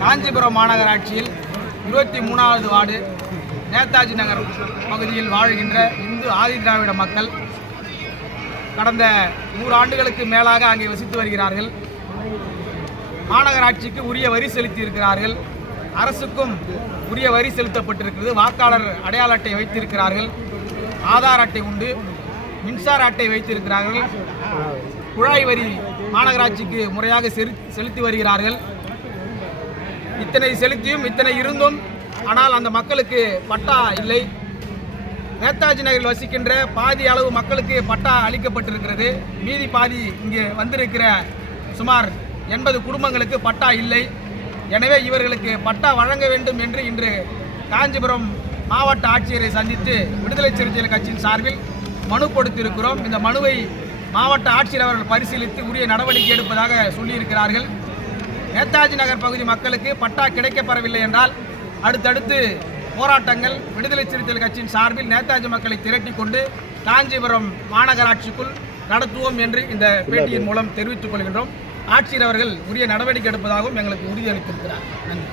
காஞ்சிபுரம் மாநகராட்சியில் 23வது வார்டு நேதாஜி நகர் பகுதியில் வாழ்கின்ற இந்து ஆதி திராவிட மக்கள் கடந்த 100 ஆண்டுகளுக்கு மேலாக அங்கே வசித்து வருகிறார்கள். மாநகராட்சிக்கு உரிய வரி செலுத்தி இருக்கிறார்கள். அரசுக்கும் உரிய வரி செலுத்தப்பட்டிருக்கிறது. வாக்காளர் அடையாள அட்டை வைத்திருக்கிறார்கள். ஆதார் அட்டை உண்டு. மின்சார அட்டை வைத்திருக்கிறார்கள். குழாய் வரி மாநகராட்சிக்கு முறையாக செலுத்தி வருகிறார்கள். இத்தனை செலுத்தியும் இத்தனை இருந்தும் ஆனால் அந்த மக்களுக்கு பட்டா இல்லை. நேதாஜி நகரில் வசிக்கின்ற பாதி அளவு மக்களுக்கு பட்டா அளிக்கப்பட்டிருக்கிறது. மீதி பாதி இங்கே வந்திருக்கிற சுமார் 80 குடும்பங்களுக்கு பட்டா இல்லை. எனவே இவர்களுக்கு பட்டா வழங்க வேண்டும் என்று இன்று காஞ்சிபுரம் மாவட்ட ஆட்சியரை சந்தித்து விடுதலை சிறுத்தைகள் கட்சியின் சார்பில் மனு கொடுத்திருக்கிறோம். இந்த மனுவை மாவட்ட ஆட்சியர் அவர்கள் பரிசீலித்து உரிய நடவடிக்கை எடுப்பதாக சொல்லியிருக்கிறார்கள். நேதாஜி நகர் பகுதி மக்களுக்கு பட்டா கிடைக்கப்பெறவில்லை என்றால் அடுத்தடுத்து போராட்டங்கள் விடுதலை சிறுத்தைகள் கட்சியின் சார்பில் நேதாஜி மக்களை திரட்டி கொண்டு காஞ்சிபுரம் மாநகராட்சிக்குள் நடத்துவோம் என்று இந்த பேட்டியின் மூலம் தெரிவித்துக் கொள்கின்றோம். ஆட்சியர் அவர்கள் உரிய நடவடிக்கை எடுப்பதாகவும் எங்களுக்கு உறுதியளித்திருக்கிறார். நன்றி.